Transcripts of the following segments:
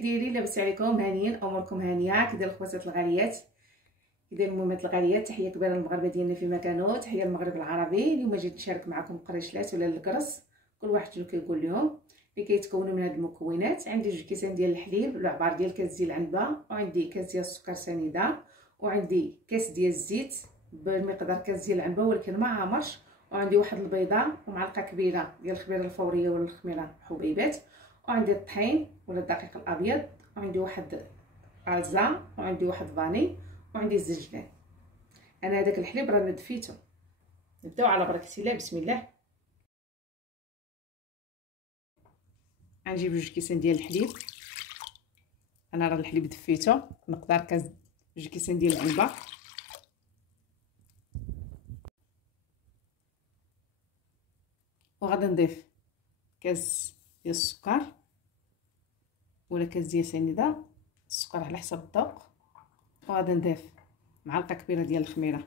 ديالي لاباس عليكم؟ هانيين اموركم هانيه. كدير الخواتات الغاليات، كدير المهمات الغاليات. تحيه كبيره للمغاربه ديالنا فيما كانوا، تحيه للمغرب العربي. اليوم جيت نشارك معكم قريشلات ولا الكرس، كل واحد شنو كيقول لهم، اللي كيتكونوا من هاد المكونات. عندي 2 كيسان ديال الحليب، العبار ديال كاس ديال العنبه، وعندي كاس ديال السكر سنيده، وعندي كاس ديال الزيت بمقدار كاس ديال العنبه ولكن ما عامرش، وعندي واحد البيضه ومعلقه كبيره ديال الخميره الفوريه ولا الخميره حبيبات، وعندي الطحين ولا الدقيق الابيض، وعندي واحد غلزه، وعندي واحد فاني، وعندي الزنجبان. انا هذاك الحليب راه دفيته. نبداو على بركه الله. بسم الله. غنجيب 2 كيسان ديال الحليب. انا راه الحليب دفيته مقدار كاس 2 كيسان ديال العنبه، وغادي نضيف كاس ديال السكر ولا كاس ديال سنيده، السكر على حسب الذوق، وغادي نضيف معلقه كبيره ديال الخميره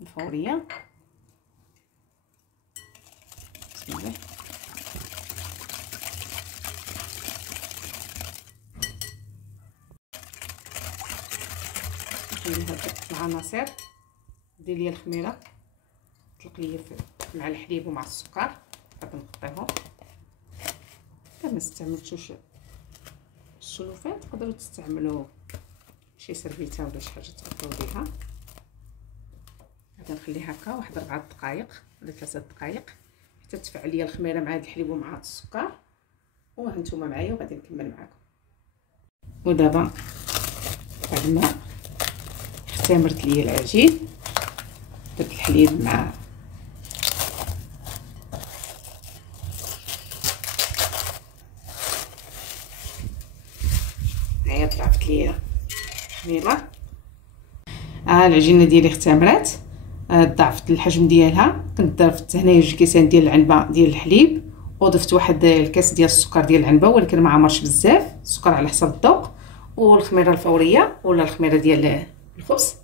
الفوريه. بسم الله. نخلي هاد العناصر ديال لي الخميره تطلق ليا مع الحليب ومع السكر. غادي نغطيهم. ما استعملتوش السلوفان تقدروا تستعملوا شي سربيته ولا شي حاجه تغطيو بها. غادي نخليها هكا واحد 4 دقائق ولا 3 دقائق حتى تفعل ليا الخميره مع هاد الحليب ومع السكر. وها نتوما معايا وغادي نكمل معكم. ودابا بعد ما اختمرت ليا العجين، درت الحليب مع هي طلعت ليا خميره. العجينه ديالي اختمرات، ضعفت الحجم ديالها. كنت ضربت هنايا 2 كيسان ديال العنبه ديال الحليب، وضفت واحد الكاس ديال السكر ديال العنبه ولكن ما عمرش بزاف، السكر على حسب الذوق، والخميره الفوريه ولا الخميره ديال الخبز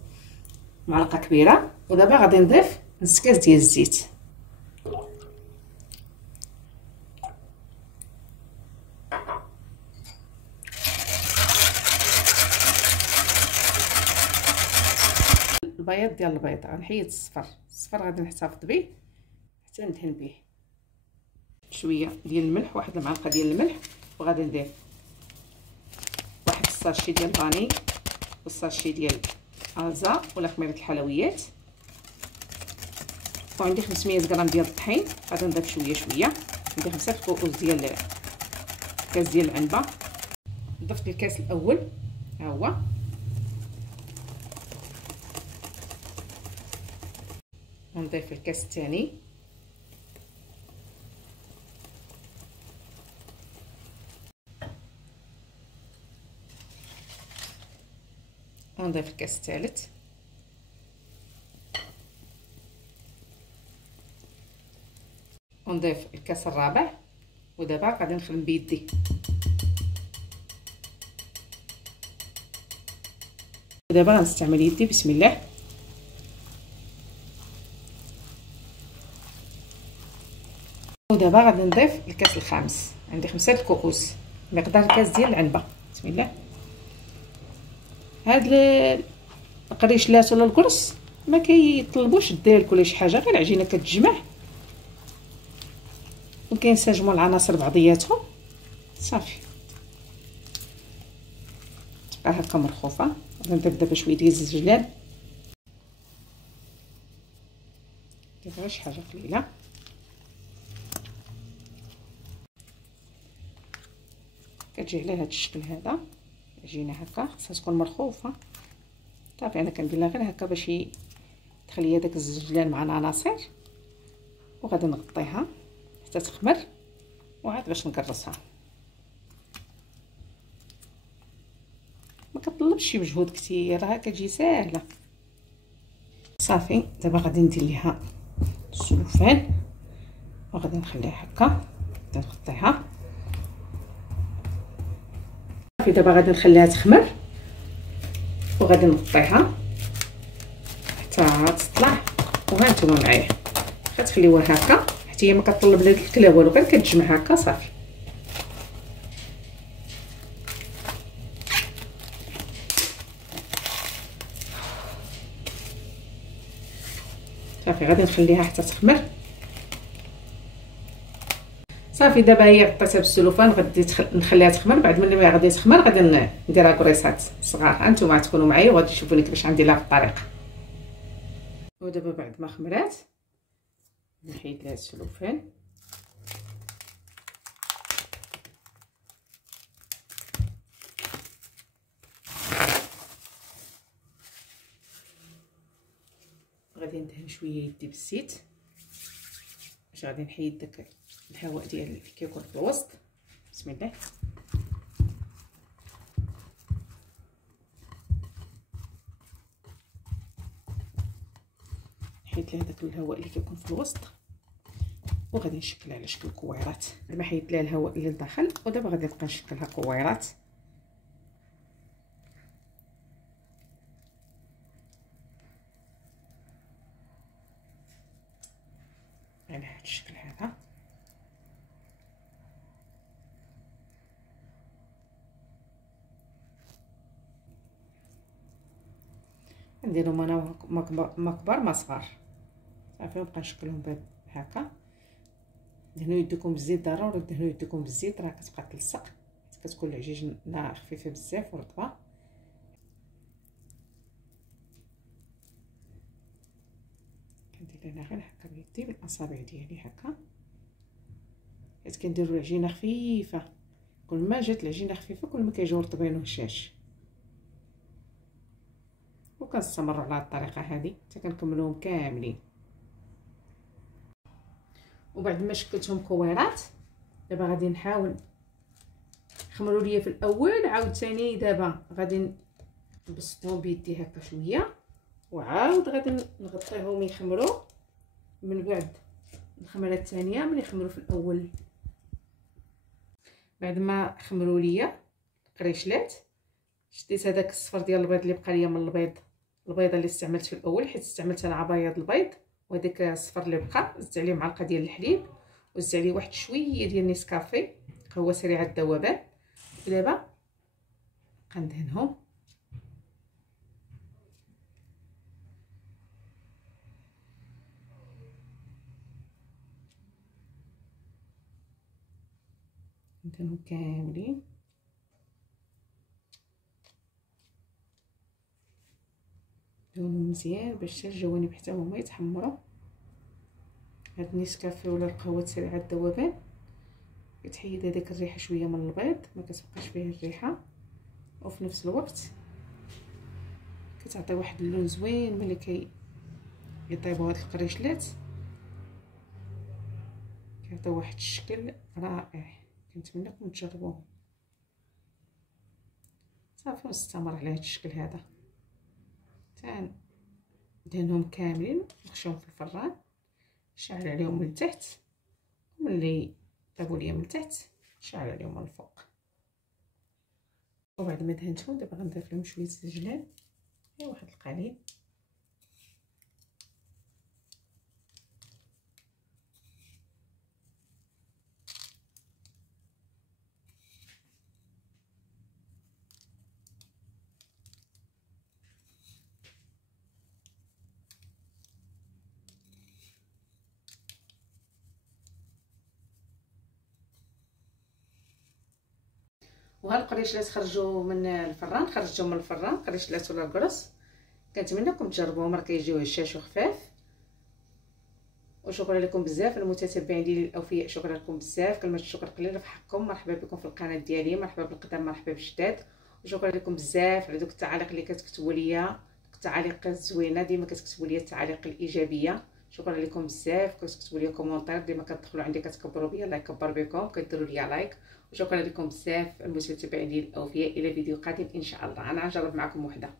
معلقه كبيره. ودابا غادي نضيف نص كاس ديال الزيت. البياض ديال البيض غنحيد الصفر غادي نحتفظ به حتى ندهن به. شويه ديال الملح، واحد المعلقه ديال الملح، وغادي نضيف واحد الساشي ديال الفاني والساشي ديال غلزه ولا خميره الحلويات، وعندي 500 غرام ديال الطحين. غادي نضيف شويه عندي 5 كؤوس ديال كاس ديال العنبه. ضفت الكاس الاول ها هو، ونضيف الكاس الثاني، ونضيف الكاس الثالث، ونضيف الكاس الرابع. ودابا غادي نخدم بيدي. ودابا غنستعمل يدي. بسم الله. ودابا غادي نضيف الكاس الخامس. عندي 5 كؤوس مقدار كاس ديال العنبه. بسم الله. هاد القريشلات ولا الكرس ما كيطلبوش الدالك ولا شي حاجه، غير العجينه كتجمع وكينسجموا العناصر بعضياتهم صافي. تبقى هكا مرخوفه. غادي نضيف دابا شويه ديال الزنجلان، ندير غير شي حاجه قليله. كتجي على هذا الشكل هذا العجينه هكا، خصها تكون مرخوفه صافي. انا كندير لها غير هكا باش تخلي داك الزنجلان مع العناصر، وغادي نغطيها حتى تخمر وعاد باش نكرسها. ما كطلبش شي مجهود كثير، راه كتجي ساهله صافي. دابا غادي ندير ليها السلوفان وغادي نخليها هكا نغطيها صافي. دابا غادي نخليها تخمر وغادي نغطيها حتى تطلع. وها نتوما معايا كتخليوها هكا حتى هي ما كطلب لا الكلا والو، غير كتجمع هكا صافي. غادي نخليها حتى تخمر. صافي دابا هي غطيتها بالسلوفان، غادي نخليها تخمر. بعد ملي غادي تخمر غادي نديرها كريسات صغار. انتم تكونوا معايا وغادي تشوفوني كيفاش غندير لها في الطريقه. ودابا بعد ما خمرات نحيد لها السلوفان. غادي ندهن شويه يدي بالزيت باش غادي نحيد داك الهواء ديال اللي كيكون في الوسط. بسم الله. نحيد لها داك الهواء اللي كيكون في الوسط وغادي نشكلها على شكل كويرات. دابا حيدت لها الهواء اللي لداخل ودابا غادي نبقى نشكلها كويرات. على هذا الشكل هذا. نديرهم انا ما كبار ما صغار. صافي نبقى نشكلهم هكا. دهنوا يديكم بالزيت، ضروري دهنوا يديكم بالزيت، راه كتبقى تلصق، كتكون العجينه خفيفه بزاف ورطبه. كندير انا غير هكا بيدي بالاصابع ديالي هكا، حيت كنديروا العجينه خفيفه. كل ما جات العجينه خفيفه كل ما كيجيو رطبين وهشاش. وكنستمروا على الطريقه هذه حتى كنكملوهم كاملين. وبعد ما شكلتهم كويرات دابا غادي نحاول. خمروا ليا في الاول عاوتاني دابا غادي نبسطهم بيدي هكا شويه وعاود غادي نغطيهم يخمروا من بعد الخمره الثانيه ملي يخمروا في الاول. بعد ما خمروا ليا القريشلات شديت هذاك الصفر ديال البيض اللي بقى ليا من البيضه اللي استعملت في الاول، حيت استعملت انا عبايض البيض، وهذاك الصفر اللي بقى زدت عليه معلقه ديال الحليب وزدت عليه واحد شويه ديال نيسكافي قهوه سريعه الذوبان. ودابا غندهنهم. ندهنهم كاملين. دهنهم مزيان باش حتى الجوانب حتى هما يتحمروا. هاد النيسكافي ولا القهوه سريعه الذوبان كتحيد هذيك الريحه شويه من البيض، ما كتبقاش فيه الريحه، وفي نفس الوقت كتعطي واحد اللون زوين ملي كيطيبوا هاد القريشلات، كيعطيو واحد الشكل رائع. كنتمنىكم تجربوه. صافي نستمر على هاد الشكل هذا حتى ندهنهم كاملين، نخشوهم في الفران، نشعل عليهم من تحت، وملي طيبوا ليا من تحت نشعل عليهم من الفوق. وبعد ما دهنتهم دابا غنضيف لهم شويه الزجلان، غير واحد القليل. وها القريشلات خرجوا من الفران، خرجتهم من الفران قريشلات ولا القرص. كنتمنىكم تجربوهم، راه كيجيو هشاش وخفاف. وشكرا لكم بزاف المتتبعين ديالي الاوفياء، شكرا لكم بزاف. كلمه الشكر قليله في حقكم. مرحبا بكم في القناه ديالي، مرحبا بالقدام مرحبا بالجداد. وشكرا لكم بزاف على دوك التعاليق اللي كتكتبوا ليا، التعاليق الزوينه. ديما كتكتبوا ليا التعاليق الايجابيه، شكرا لكم بزاف. كتكتبوا لي كومونتير، ديما كتدخلوا عندي كتكبروا بيا، الله يكبر بكم، كديروا لي لايك. وشكرا لكم بزاف المتتبعين ديال الاوفياء. الى فيديو قادم ان شاء الله. انا غنجرب معكم وحده.